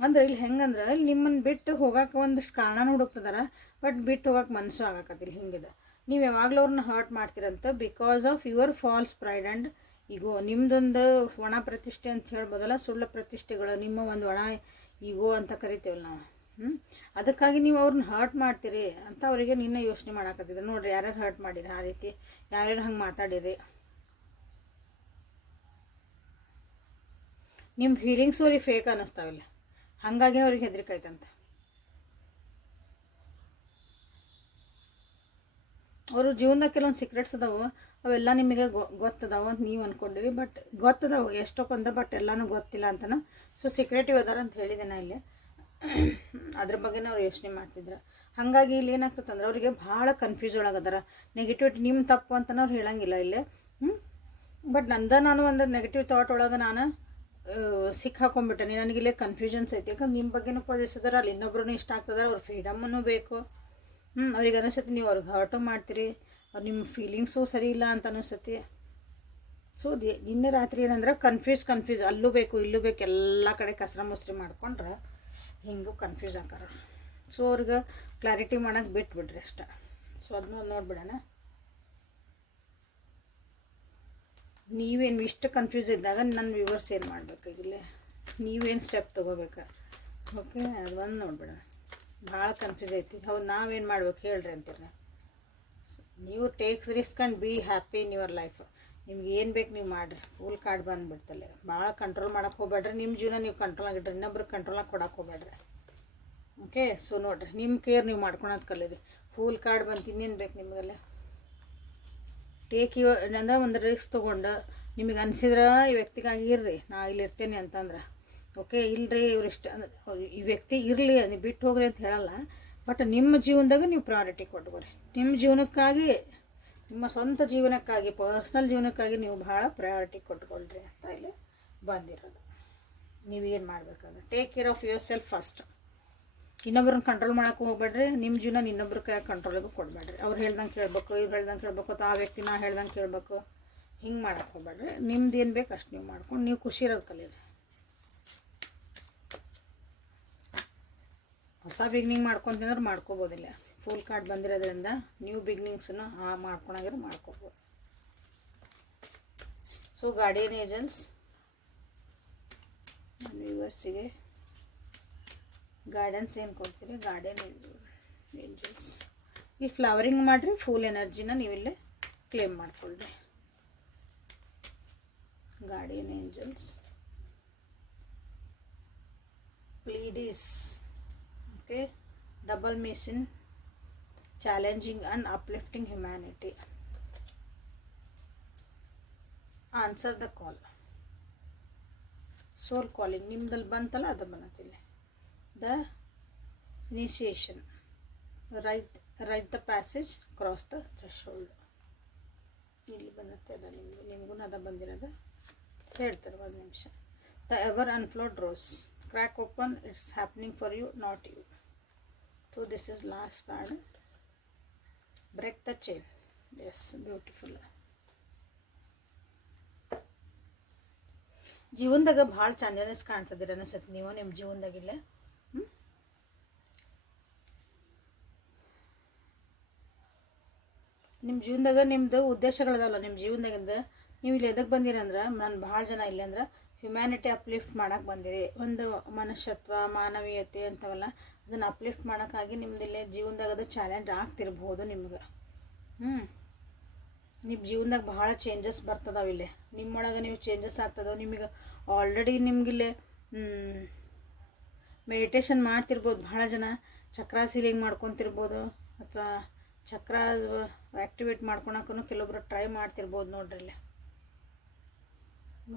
ಅಂದ್ರೆ ಇಲ್ಲಿ ಹೆಂಗಂದ್ರೆ ಇಲ್ಲಿ ನಿಮ್ಮನ್ನ ಬಿಟ್ಟು ಹೋಗಕ್ಕೆ ಒಂದಷ್ಟು ಕಾರಣ ಹುಡುಕ್ತದಾರ ಬಟ್ ಬಿಟ್ಟು ಹೋಗಕ್ಕೆ ಮನಸ್ಸು ಆಗಕತ್ತಿಲ್ಲ ಹಿಂಗಿದೆ. ನೀವು ಯಾವಾಗಲೂ ಅವ್ರನ್ನ hurt ಮಾಡ್ತೀರಂತ because of your false pride and ego ನಿಮ್ದೊಂದು ಒಣ ಪ್ರತಿಷ್ಠೆ ಅಂತ ಹೇಳ್ಬೋದಲ್ಲ ಸುಳ್ಳು ಪ್ರತಿಷ್ಠೆಗಳು, ನಿಮ್ಮ ಒಂದು ಒಣ ಈಗೋ ಅಂತ ಕರಿತೀವಲ್ಲ ನಾವು. ಹ್ಞೂ ಅದಕ್ಕಾಗಿ ನೀವು ಅವ್ರನ್ನ ಹರ್ಟ್ ಮಾಡ್ತೀರಿ ಅಂತ ಅವರಿಗೆ ನಿನ್ನೆ ಯೋಚನೆ ಮಾಡಾಕತ್ತಿದ್ರು ನೋಡ್ರಿ, ಯಾರ್ಯಾರು ಹರ್ಟ್ ಮಾಡಿರಿ ಆ ರೀತಿ? ಯಾರ್ಯಾರು ಹಂಗೆ ಮಾತಾಡಿರಿ ನಿಮ್ಮ ಫೀಲಿಂಗ್ಸ್ ಅವ್ರಿಗೆ ಫೇಕ್ ಅನ್ನಿಸ್ತಾವಿಲ್ಲ ಹಾಗಾಗಿ ಅವ್ರಿಗೆ ಹೆದರಿಕೆ ಅವರು ಜೀವನದಾಗ ಕೆಲವೊಂದು ಸೀಕ್ರೆಟ್ಸ್ ಅದಾವೆ, ಅವೆಲ್ಲ ನಿಮಗೆ ಗೊ, ಗೊತ್ತದಾವ ಅಂತ ನೀವು ಅಂದ್ಕೊಂಡಿರಿ ಬಟ್ ಗೊತ್ತದಾವು ಎಷ್ಟೊಕ್ಕೊಂದ ಬಟ್ ಎಲ್ಲನೂ ಗೊತ್ತಿಲ್ಲ ಅಂತನ. ಸೊ ಸೀಕ್ರೆಟಿವ್ ಅದಾರ ಅಂತ ಹೇಳಿದೆ ನಾ ಇಲ್ಲಿ. ಅದ್ರ ಬಗ್ಗೆನೇ ಅವ್ರು ಯೋಚನೆ ಮಾಡ್ತಿದ್ರು. ಹಾಗಾಗಿ ಇಲ್ಲಿ ಏನಾಗ್ತದಂದ್ರೆ ಅವರಿಗೆ ಭಾಳ ಕನ್ಫ್ಯೂಸ್ ಒಳಗದಾರ. ನೆಗೆಟಿವಿಟಿ ನಿಮ್ಮ ತಪ್ಪು ಅಂತನ ಅವ್ರು ಹೇಳಂಗಿಲ್ಲ ಇಲ್ಲಿ. ಬಟ್ ನಂದ ನಾನು ಒಂದು ನೆಗೆಟಿವ್ ಥಾಟ್ ಒಳಗೆ ನಾನು ಸಿಕ್ಕಾಕೊಂಡ್ಬಿಟ್ಟೆ ನನಗಿಲ್ಲೇ ಕನ್ಫ್ಯೂಷನ್ಸ್ ಐತಿ. ಯಾಕಂದ್ರೆ ನಿಮ್ಮ ಬಗ್ಗೆನೂ ಪೊಸಿಸಿದಾರೆ ಅಲ್ಲಿ ಇನ್ನೊಬ್ರು ಇಷ್ಟ ಆಗ್ತದಾರೆ ಅವ್ರ ಫ್ರೀಡಮ್ಮನು ಬೇಕು. ಹ್ಞೂ ಅವ್ರಿಗೆ ಅನಿಸುತ್ತೆ ನೀವು ಅವ್ರಿಗೆ ಹರ್ಟು ಮಾಡ್ತೀರಿ, ಅವ್ರು ನಿಮ್ಮ ಫೀಲಿಂಗ್ಸು ಸರಿ ಇಲ್ಲ ಅಂತ ಅನಿಸುತ್ತೆ. ಸೊ ನಿನ್ನೆ ರಾತ್ರಿ ಏನಂದ್ರೆ ಕನ್ಫ್ಯೂಸ್ ಕನ್ಫ್ಯೂಸ್ ಅಲ್ಲೂ ಬೇಕು, ಇಲ್ಲೂ ಬೇಕು, ಎಲ್ಲ ಕಡೆ ಕಸರ ಮುಸ್ರಿ ಮಾಡ್ಕೊಂಡ್ರೆ ಹಿಂಗೂ ಕನ್ಫ್ಯೂಸ್ ಆಕಾರ ಸೊ ಅವ್ರಿಗೆ ಕ್ಲಾರಿಟಿ ಮಾಡೋಕ್ಕೆ ಬಿಟ್ಬಿಡ್ರಿ ಅಷ್ಟೆ. ಸೊ ಅದನ್ನ ನೋಡ್ಬಿಡೋಣ. ನೀವೇನು ಇಷ್ಟು ಕನ್ಫ್ಯೂಸ್ ಇದ್ದಾಗ ನನ್ನ ವ್ಯೂವರ್ಸ್ ಏನು ಮಾಡಬೇಕಾಗಿಲ್ಲ ನೀವೇನು ಸ್ಟೆಪ್ ತೊಗೋಬೇಕು? ಓಕೆ ಅದು ಒಂದು ನೋಡ್ಬೇಡ ಭಾಳ ಕನ್ಫ್ಯೂಸ್ ಐತಿ. ಹೌದು, ನಾವೇನು ಮಾಡ್ಬೇಕು ಹೇಳ್ರಿ ಅಂತೀರ? ನೀವು takes risk and be happy in your life ನಿಮ್ಗೆ ಏನು ಬೇಕು ನೀವು ಮಾಡಿರಿ. ಫುಲ್ ಕಾರ್ಡ್ ಬಂದುಬಿಡ್ತಲ್ಲ. ಭಾಳ ಕಂಟ್ರೋಲ್ ಮಾಡೋಕೆ ಹೋಗ್ಬೇಡ್ರಿ. ನಿಮ್ಮ ಜೀವನ ನೀವು ಕಂಟ್ರೋಲ್ ಆಗಿಡ್ರಿ. ಇನ್ನೊಬ್ರಿಗೆ ಕಂಟ್ರೋಲಾಗಿ ಕೊಡೋಕೆ ಹೋಗ್ಬೇಡ್ರಿ. ಓಕೆ ಸೊ ನೋಡಿರಿ ನಿಮ್ಮ ಕೇರ್ ನೀವು ಮಾಡ್ಕೊಳೋದು ಕಲೀರಿ ಫುಲ್ ಕಾರ್ಡ್ ಬಂತು ಇನ್ನೇನು ಬೇಕು ನಿಮಗೆಲ್ಲ? ಟೇಕ್ ಯು ಅಂದ್ರೆ ಒಂದು ರಿಸ್ಕ್ ತೊಗೊಂಡು ನಿಮಗೆ ಅನಿಸಿದ್ರೆ ಈ ವ್ಯಕ್ತಿಗಾಗಿ ಇರ್ರಿ, ನಾ ಇಲ್ಲಿ ಇರ್ತೇನೆ ಅಂತಂದ್ರೆ. ಓಕೆ ಇಲ್ರಿ, ಇವ್ರು ಇಷ್ಟ ಈ ವ್ಯಕ್ತಿ ಇರಲಿ, ನೀವು ಬಿಟ್ಟು ಹೋಗ್ರಿ ಅಂತ ಹೇಳಲ್ಲ. ಬಟ್ ನಿಮ್ಮ ಜೀವನದಾಗ ನೀವು ಪ್ರಾಯೋರಿಟಿ ಕೊಟ್ಕೊರಿ. ನಿಮ್ಮ ಜೀವನಕ್ಕಾಗಿ, ನಿಮ್ಮ ಸ್ವಂತ ಜೀವನಕ್ಕಾಗಿ ಪರ್ಸ್ನಲ್ ಜೀವನಕ್ಕಾಗಿ ನೀವು ಭಾಳ ಪ್ರಯಾರಿಟಿ ಕೊಟ್ಕೊಳ್ರಿ ಅಂತ ಇಲ್ಲಿ ಬಂದಿರೋದು. ನೀವೇನು ಮಾಡಬೇಕಾದ್ರೆ take care of yourself first ಇನ್ನೊಬ್ರನ್ನ control ಮಾಡೋಕೆ ಹೋಗ್ಬೇಡ್ರಿ ನಿಮ್ಮ ಜೀವನ ಇನ್ನೊಬ್ರ ಕೈ ಕಂಟ್ರೋಲಿಗೂ ಕೊಡಬೇಡ್ರಿ. ಅವ್ರು ಹೇಳ್ದಂಗೆ ಕೇಳಬೇಕು, ಇವ್ರು ಹೇಳ್ದಂಗೆ ಕೇಳಬೇಕು ಆ ವ್ಯಕ್ತಿ ನಾ ಹೇಳ್ದಂಗೆ ಕೇಳಬೇಕು, ಹಿಂಗೆ ಮಾಡೋಕೆ ಹೋಗ್ಬೇಡ್ರಿ. ನಿಮ್ದು ಏನು ಬೇಕು ಅಷ್ಟು ನೀವು ಮಾಡ್ಕೊಂಡು, ನೀವು ಖುಷಿ ಇರೋದು ಕಲೀರಿ. ಹೊಸ ಬಿಗ್ನಿಂಗ್ ಮಾಡ್ಕೊತಿದ್ರೆ ಮಾಡ್ಕೋಬೋದಿಲ್ಲ ಫುಲ್ ಕಾರ್ಡ್ ಬಂದಿರೋದ್ರಿಂದ ನ್ಯೂ ಬಿಗ್ನಿಂಗ್ಸನ್ನು ಆ ಮಾಡ್ಕೊಳಂಗಿದ್ರೆ ಮಾಡ್ಕೋಬೋದು. ಸೊ ಗಾರ್ಡಿಯನ್ ಏಜೆನ್ಸ್ ವ್ಯೂವರ್ಸಿಗೆ ಗಾರ್ಡನ್ಸ್ ಏನು ಕೊಡ್ತೀರಿ? ಗಾರ್ಡನ್ ಏಂಜಲ್ಸ್ ಈ ಫ್ಲವರಿಂಗ್ ಮಾಡಿರಿ ಫುಲ್ ಎನರ್ಜಿನ ನೀವಿಲ್ಲೇ ಕ್ಲೇಮ್ ಮಾಡ್ಕೊಳ್ರಿ. Guardian angels Pleiades okay double mission challenging and uplifting humanity answer the call soul calling ನಿಮ್ದಲ್ಲಿ ಬಂತಲ್ಲ, ಅದು ಬಂದತಿಲ್ಲ the initiation rite rite the passage cross the threshold ಇಲ್ಲಿ ಬಂದತ್ತೆ ಅದ ನಿಮ್ಗೆ, ನಿಮಗೂ ಅದ ಬಂದಿರೋದು. ಹೇಳ್ತಾರೆ ಒಂದು ನಿಮಿಷ. The ever unfold rose crack open it's happening for you not you so this is last card break the chain is beautiful ಜೀವನದಾಗ ಭಾಳ ಚಾಂಜಸ್ ಕಾಣ್ತದಿರ ಅನಿಸತ್ತೆ ನೀವು ನಿಮ್ಮ ಜೀವನದಾಗಿಲ್ಲ ನಿಮ್ಮ ಜೀವನದಾಗ ನಿಮ್ಮದು ಉದ್ದೇಶಗಳದಲ್ಲ ನಿಮ್ಮ ಜೀವನದಾಗಿಂದ ನೀವು ಇಲ್ಲಿ ಎದಕ್ಕೆ ಬಂದಿರಂದ್ರೆ ನಾನು ಭಾಳ ಜನ ಇಲ್ಲ ಅಂದ್ರೆ ಹ್ಯುಮ್ಯಾನಿಟಿ ಅಪ್ಲಿಫ್ಟ್ ಮಾಡಕ್ಕೆ ಬಂದಿರಿ. ಒಂದು ಮನುಷ್ಯತ್ವ, ಮಾನವೀಯತೆ ಅಂತವಲ್ಲ, ಅದನ್ನು ಅಪ್ಲಿಫ್ಟ್ ಮಾಡೋಕ್ಕಾಗಿ ನಿಮ್ದು ಇಲ್ಲಿ ಜೀವನದಾಗ ಅದು ಚಾಲೆಂಜ್ ಆಗ್ತಿರ್ಬೋದು ನಿಮ್ಗೆ. ಹ್ಞೂ ನಿಮ್ಮ ಜೀವನದಾಗ ಭಾಳ ಚೇಂಜಸ್ ಬರ್ತದಾವ ಇಲ್ಲಿ. ನಿಮ್ಮೊಳಗೆ ನೀವು ಚೇಂಜಸ್ ಆಗ್ತದವ. ನಿಮಗೆ ಆಲ್ರೆಡಿ ನಿಮಗಿಲ್ಲಿ ಮೆಡಿಟೇಷನ್ ಮಾಡ್ತಿರ್ಬೋದು. ಭಾಳ ಜನ ಚಕ್ರ ಸೀಲಿಂಗ್ ಮಾಡ್ಕೊತಿರ್ಬೋದು, ಅಥವಾ ಚಕ್ರ ಆ್ಯಕ್ಟಿವೇಟ್ ಮಾಡ್ಕೊಳಕ್ಕೂ ಕೆಲವೊಬ್ರು ಟ್ರೈ ಮಾಡ್ತಿರ್ಬೋದು ನೋಡ್ರಿ ಇಲ್ಲಿ.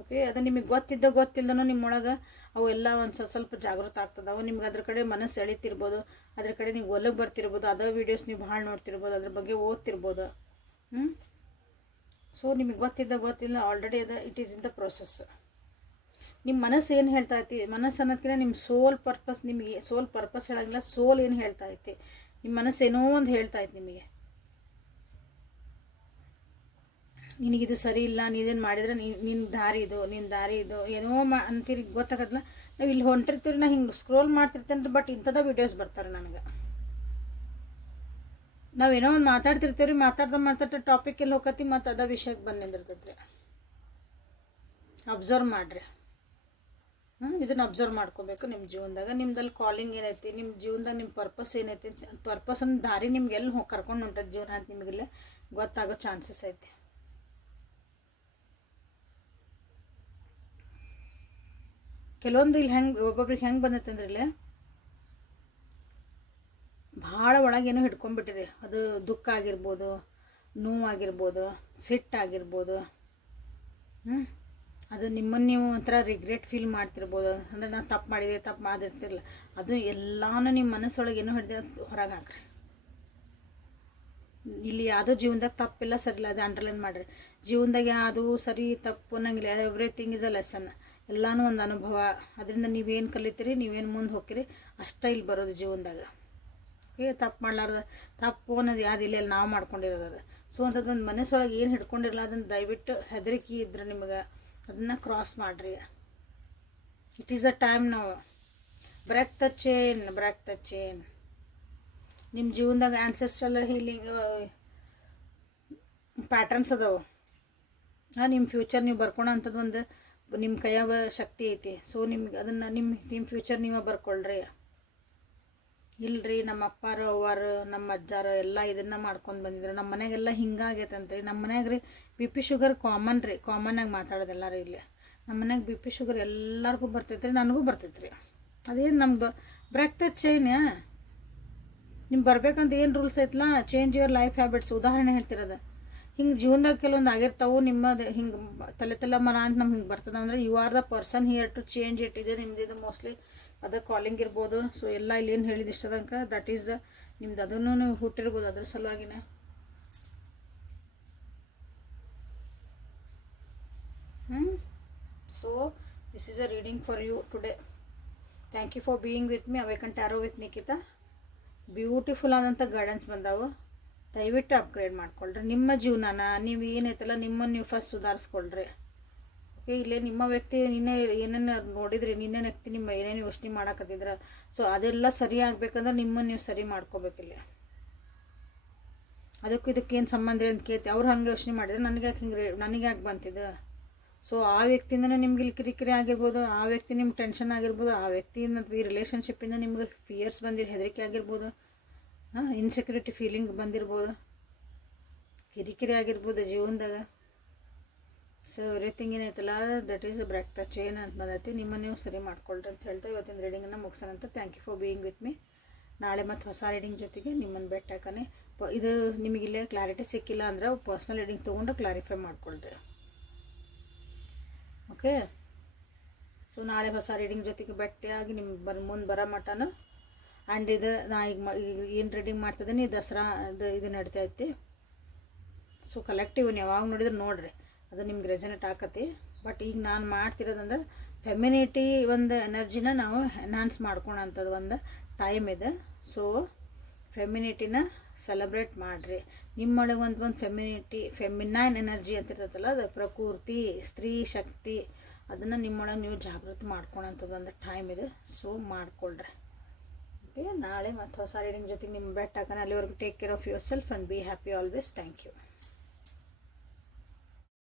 ಓಕೆ ಅದು ನಿಮಗೆ ಗೊತ್ತಿದ್ದ ಗೊತ್ತಿಲ್ಲದನೂ ನಿಮ್ಮೊಳಗೆ ಅವೆಲ್ಲ ಒಂದು ಸ್ವಲ್ಪ ಸ್ವಲ್ಪ ಜಾಗೃತ ಆಗ್ತದೆ. ಅವು ನಿಮ್ಗೆ ಅದ್ರ ಕಡೆ ಮನಸ್ಸು ಎಳಿತಿರ್ಬೋದು, ಅದ್ರ ಕಡೆ ನೀವು ಒಲಗೆ ಬರ್ತಿರ್ಬೋದು, ಅದೇ ವೀಡಿಯೋಸ್ ನೀವು ಭಾಳ ನೋಡ್ತಿರ್ಬೋದು, ಅದ್ರ ಬಗ್ಗೆ ಓದ್ತಿರ್ಬೋದು. ಹ್ಞೂ ಸೊ ನಿಮಗೆ ಗೊತ್ತಿದ್ದ ಗೊತ್ತಿಲ್ಲ ಆಲ್ರೆಡಿ ಅದ it is in the process ನಿಮ್ಮ ಮನಸ್ಸು ಏನು ಹೇಳ್ತಾ ಐತಿ? ಮನಸ್ಸು ಅನ್ನೋದಕ್ಕಿಂತ ನಿಮ್ಮ ಸೋಲ್ ಪರ್ಪಸ್ ನಿಮಗೆ ಸೋಲ್ ಪರ್ಪಸ್ ಹೇಳಂಗಿಲ್ಲ ಸೋಲ್ ಏನು ಹೇಳ್ತಾ ಐತಿ? ನಿಮ್ಮ ಮನಸ್ಸೇನೋ ಏನೋ ಒಂದು ಹೇಳ್ತಾ ಇತ್ತು ನಿಮಗೆ. ನಿನಗಿದು ಸರಿ ಇಲ್ಲ ನೀದೇನು ಮಾಡಿದ್ರೆ ನಿನ್ನ ದಾರಿ ಇದು ನಿನ್ನ ದಾರಿ ಇದು, ಏನೋ ಮಾ, ಅಂತೀರಿ ಗೊತ್ತಾಗತ್ತಲ್ಲ ನಾವು ಇಲ್ಲಿ ಹೊಂಟಿರ್ತೀವಿ ನಾ ಹಿಂಗೆ ಸ್ಕ್ರೋಲ್ ಮಾಡ್ತಿರ್ತೇನೆ ಬಟ್ ಇಂಥದ ವೀಡಿಯೋಸ್ ಬರ್ತಾರೆ ನನಗೆ. ನಾವೇನೋ ಒಂದು ಮಾತಾಡ್ತಿರ್ತೀವಿ ರೀ ಮಾತಾಡ್ದ ಮಾತಾಡ್ತಾ ಟಾಪಿಕ್ ಎಲ್ಲಿ ಹೋಗತ್ತಿ ಮತ್ತು ಅದ ವಿಷಯಕ್ಕೆ ಬಂದು ನಿಂದಿರ್ತೈತೆ ರೀ ಅಬ್ಸರ್ವ್ ಮಾಡಿರಿ. ಇದನ್ನು ಅಬ್ಸರ್ವ್ ಮಾಡ್ಕೋಬೇಕು ನಿಮ್ಮ ಜೀವನದಾಗ. ನಿಮ್ದಲ್ಲಿ ಕಾಲಿಂಗ್ ಏನೈತಿ ನಿಮ್ಮ ಜೀವನದಾಗ ನಿಮ್ಮ ಪರ್ಪಸ್ ಏನೈತಿ ಪರ್ಪಸ್ ಅಂದ್ರೆ ದಾರಿ ನಿಮ್ಗೆ ಎಲ್ಲಿ ಹೋಗಿ ಕರ್ಕೊಂಡು ಹೊಂಟದ ಜೀವನ ಅಂತ ನಿಮಗೆಲ್ಲ ಗೊತ್ತಾಗೋ ಚಾನ್ಸಸ್ ಐತಿ. ಕೆಲವೊಂದು ಇಲ್ಲಿ ಹೆಂಗೆ, ಒಬ್ಬೊಬ್ರಿಗೆ ಹೆಂಗೆ ಬಂದೈತೆ ಅಂದ್ರೆ ಇಲ್ಲಿ ಭಾಳ ಒಳಗೇನೋ ಹಿಡ್ಕೊಂಡ್ಬಿಟ್ಟಿರಿ ಅದು ದುಃಖ ಆಗಿರ್ಬೋದು ನೋವಾಗಿರ್ಬೋದು ಸಿಟ್ಟಾಗಿರ್ಬೋದು ಹ್ಞೂ ಅದು ನಿಮ್ಮನ್ನು ನೀವು ಒಂಥರ ರಿಗ್ರೆಟ್ ಫೀಲ್ ಮಾಡ್ತಿರ್ಬೋದು. ಅಂದರೆ ನಾನು ತಪ್ಪು ಮಾಡಿದೆ, ತಪ್ಪು ಮಾಡಿರ್ತಿರಲ್ಲ ಅದು ಎಲ್ಲಾನು ನಿಮ್ಮ ಮನಸ್ಸೊಳಗೆ ಏನು ಹಿಡಿದ ಹೊರಗೆ ಹಾಕ್ರಿ. ಇಲ್ಲಿ ಯಾವುದೋ ಜೀವನದಾಗ ತಪ್ಪಿಲ್ಲ ಸರಿಲ್ಲ ಅದು ಅಂಡರ್ಲೈನ್ ಮಾಡಿರಿ. ಜೀವನದಾಗ ಅದು ಸರಿ, ತಪ್ಪು ಅನ್ನಂಗಿಲ್ಲ. ಎವ್ರಿಥಿಂಗ್ ಇಸ್ ಅ ಲೆಸನ್ ಎಲ್ಲನೂ ಒಂದು ಅನುಭವ. ಅದರಿಂದ ನೀವೇನು ಕಲಿತೀರಿ, ನೀವೇನು ಮುಂದೆ ಹೋಗ್ತೀರಿ, ಅಷ್ಟೇ ಇಲ್ಲಿ ಬರೋದು ಜೀವನದಾಗ. ಏ, ತಪ್ಪು ಮಾಡಲಾರ್ದ, ತಪ್ಪು ಅನ್ನೋದು ಯಾವುದಿಲ್ಲ ಅಲ್ಲಿ ನಾವು ಮಾಡ್ಕೊಂಡಿರೋದು ಅದು. ಸೊ ಅಂಥದ್ದು ಒಂದು ಮನಸ್ಸೊಳಗೆ ಏನು ಹಿಡ್ಕೊಂಡಿರಲ್ಲ ಅದನ್ನು ದಯವಿಟ್ಟು ಹೆದರಿಕೆ ಇದ್ರೆ ನಿಮಗೆ. ಅದನ್ನು ಕ್ರಾಸ್ ಮಾಡಿರಿ. ಇಟ್ ಈಸ್ ಅ ಟೈಮ್ ನಾವು break the chain break the chain ನಿಮ್ಮ ಜೀವನದಾಗ ಆ್ಯನ್ಸೆಸ್ಟ್ರಲ್ ಹೀಲಿಂಗ್ ಪ್ಯಾಟರ್ನ್ಸ್ ಅದಾವೆ. ಹಾಂ ನಿಮ್ಮ ಫ್ಯೂಚರ್ ನೀವು ಬರ್ಕೊಳೋ ಅಂಥದ್ದು ಒಂದು ನಿಮ್ಮ ಕೈಯಾಗ ಶಕ್ತಿ ಐತಿ. ಸೊ ನಿಮ್ಗೆ ಅದನ್ನು ನಿಮ್ಮ ನಿಮ್ಮ ಫ್ಯೂಚರ್ ನೀವೇ ಬರ್ಕೊಳ್ರಿ. ಇಲ್ರಿ ನಮ್ಮ ಅಪ್ಪಾರು ಅವ್ವಾರು ನಮ್ಮ ಅಜ್ಜಾರು ಎಲ್ಲ ಇದನ್ನ ಮಾಡ್ಕೊಂಡು ಬಂದಿದ್ರು. ನಮ್ಮ ಮನೆಗೆಲ್ಲ ಹಿಂಗಾಗೈತಂತ್ರಿ. ನಮ್ಮ ಮನ್ಯಾಗ ರೀ ಬಿ ಪಿ ಶುಗರ್ ಕಾಮನ್ ರೀ. ಕಾಮನ್ನಾಗಿ ಮಾತಾಡೋದು ಎಲ್ಲರೂ ಇಲ್ಲಿ. ನಮ್ಮ ಮನ್ಯಾಗ ಬಿ ಪಿ ಶುಗರ್ ಎಲ್ಲರಿಗೂ ಬರ್ತೈತೆ ನನಗೂ ಬರ್ತೈತೆ ರೀ ಅದೇನು ನಮ್ದು? ಬ್ರೇಕ್ ಚೈನ್ ನಿಮ್ಗೆ ಬರ್ಬೇಕಂತ ಏನು ರೂಲ್ಸ್ ಐತಲ್ಲ ಚೇಂಜ್ ಯುವರ್ ಲೈಫ್ ಹ್ಯಾಬಿಟ್ಸ್ ಉದಾಹರಣೆ ಹೇಳ್ತಿರೋದು. ಹಿಂಗೆ ಜೀವನದಾಗ ಕೆಲವೊಂದು ಆಗಿರ್ತಾವೆ, ನಿಮ್ಮದು ಹಿಂಗೆ ತಲೆ ತಲೆ ಮನ ಅಂತ ನಮ್ಗೆ ಹಿಂಗೆ ಬರ್ತದೆ ಅಂದರೆ you are the person here to change it ಇದೆ ಇದು ಮೋಸ್ಟ್ಲಿ ಅದು ಕಾಲಿಂಗ್ ಇರ್ಬೋದು. ಸೊ ಎಲ್ಲ ಇಲ್ಲಿ ಏನು ಹೇಳಿದ ಇಷ್ಟದಂಕ ತನಕ ದಟ್ ಈಸ್ ನಿಮ್ದು ಅದನ್ನು ನೀವು ಹುಟ್ಟಿರ್ಬೋದು ಅದ್ರ ಸಲುವಾಗಿನ. So this is a reading for you today thank you for being with me awaken tarot with Nikhita beautiful ಆದಂಥ ಗಾರ್ಡನ್ಸ್ ಬಂದಾವು. ದಯವಿಟ್ಟು ಅಪ್ಗ್ರೇಡ್ ಮಾಡ್ಕೊಳ್ರಿ. ನಿಮ್ಮ ಜೀವನನ ನೀವು ಏನೈತಲ್ಲ ನಿಮ್ಮನ್ನು ನೀವು ಫಸ್ಟ್ ಸುಧಾರಿಸ್ಕೊಳ್ರಿ. ಓಕೆ ಇಲ್ಲೇ ನಿಮ್ಮ ವ್ಯಕ್ತಿ ನಿನ್ನೆ ಏನೇನು ನೋಡಿದ್ರಿ, ನಿನ್ನೆ ವ್ಯಕ್ತಿ ನಿಮ್ಮ ಏನೇನು ಯೋಚನೆ ಮಾಡಕತ್ತಿದ್ರ. ಸೊ ಅದೆಲ್ಲ ಸರಿ ಆಗ್ಬೇಕಂದ್ರೆ ನಿಮ್ಮನ್ನು ನೀವು ಸರಿ ಮಾಡ್ಕೋಬೇಕಿಲ್ಲ ಅದಕ್ಕೂ ಇದಕ್ಕೇನು ಸಂಬಂಧ ಅಂತ ಕೇಳ್ತಿ. ಅವ್ರು ಹಂಗೆ ಯೋಚನೆ ಮಾಡಿದ್ರೆ ನನಗೆ ಯಾಕೆ ಹಿಂಗೆ ನನಗೆ ಯಾಕೆ ಬಂತಿದ್ದು ಸೊ ಆ ವ್ಯಕ್ತಿಯಿಂದನೇ ನಿಮ್ಗೆ ಇಲ್ಲಿ ಕಿರಿಕಿರಿ ಆಗಿರ್ಬೋದು, ಆ ವ್ಯಕ್ತಿ ನಿಮ್ಗೆ ಟೆನ್ಷನ್ ಆಗಿರ್ಬೋದು, ಆ ವ್ಯಕ್ತಿಯಿಂದ ಈ ರಿಲೇಷನ್ಶಿಪ್ಪಿಂದ ನಿಮ್ಗೆ ಫಿಯರ್ಸ್ ಬಂದಿರೋ ಹೆದರಿಕೆ ಆಗಿರ್ಬೋದು. ಇನ್ಸೆಕ್ಯೂರಿಟಿ ಫೀಲಿಂಗ್ ಬಂದಿರ್ಬೋದು. ಕಿರಿಕಿರಿ ಆಗಿರ್ಬೋದು ಜೀವನದಾಗ. ಸೊ ಎವ್ರಿಥಿಂಗ್ ಏನೈತಲ್ಲ that is break the chain ಅಂತ ಬಂದೈತಿ. ನಿಮ್ಮನ್ನು ನೀವು ಸರಿ ಮಾಡ್ಕೊಳ್ರಿ ಅಂತ ಹೇಳ್ತಾ ಇವತ್ತಿನ ರೀಡಿಂಗನ್ನು ಮುಗಿಸೋಣಂತ thank you for being with me ನಾಳೆ ಮತ್ತು ಹೊಸ ರೀಡಿಂಗ್ ಜೊತೆಗೆ ನಿಮ್ಮನ್ನು ಬೆಟ್ಟಾಕನೆ ಪ, ಇದು ನಿಮಗಿಲ್ಲೇ ಕ್ಲಾರಿಟಿ ಸಿಕ್ಕಿಲ್ಲ ಅಂದ್ರೆ ಪರ್ಸ್ನಲ್ ರೀಡಿಂಗ್ ತೊಗೊಂಡು ಕ್ಲಾರಿಫೈ ಮಾಡ್ಕೊಳ್ರಿ. ಓಕೆ ಸೊ ನಾಳೆ ಹೊಸ ರೀಡಿಂಗ್ ಜೊತೆಗೆ ಬೆಟ್ಟಿಯಾಗಿ ನಿಮ್ಗೆ ಬರ್, ಮುಂದೆ ಬರೋ ಮಟನು ಆ್ಯಂಡ್ ಇದು ನಾ ಈಗ ಏನು ರೆಡಿ ಮಾಡ್ತಿದ್ದೀನಿ ದಸರಾ ಇದು ನಡಿತೈತಿ ಸೊ ಕಲೆಕ್ಟಿವ್ ನೀವು ಯಾವಾಗ ನೋಡಿದ್ರೆ ನೋಡ್ರಿ. ಅದು ನಿಮ್ಗೆ ರೆಸನೇಟ್ ಆಕತಿ. ಬಟ್ ಈಗ ನಾನು ಮಾಡ್ತಿರೋದಂದ್ರೆ ಫೆಮಿನಿಟಿ ಒಂದು ಎನರ್ಜಿನ ನಾವು ಎನ್ಹಾನ್ಸ್ ಮಾಡ್ಕೊಳಂಥದ್ದು ಒಂದು ಟೈಮ್ ಇದೆ. ಸೊ ಫೆಮಿನಿಟಿನ ಸೆಲೆಬ್ರೇಟ್ ಮಾಡಿರಿ. ನಿಮ್ಮೊಳಗೆ ಒಂದು ಒಂದು ಫೆಮಿನಿಟಿ ಫೆಮಿನೈನ್ ಎನರ್ಜಿ ಅಂತ ಇರ್ತೈತಲ್ಲ, ಅದು ಪ್ರಕೃತಿ, ಸ್ತ್ರೀ ಶಕ್ತಿ, ಅದನ್ನು ನಿಮ್ಮೊಳಗೆ ನೀವು ಜಾಗೃತಿ ಮಾಡ್ಕೊಳಂಥದ್ದು ಒಂದು ಟೈಮ್ ಇದೆ. ಸೊ ಮಾಡಿಕೊಳ್ರಿ. ಓಕೆ, ನಾಳೆ ಮತ್ತು ಹೊಸ ರೀಡಿಂಗ್ ಜೊತೆಗೆ ನಿಮ್ಮ ಬೆಟ್ ಹಾಕೋಣ. ಅಲ್ಲಿವರೆಗೂ take care of yourself and be happy always thank you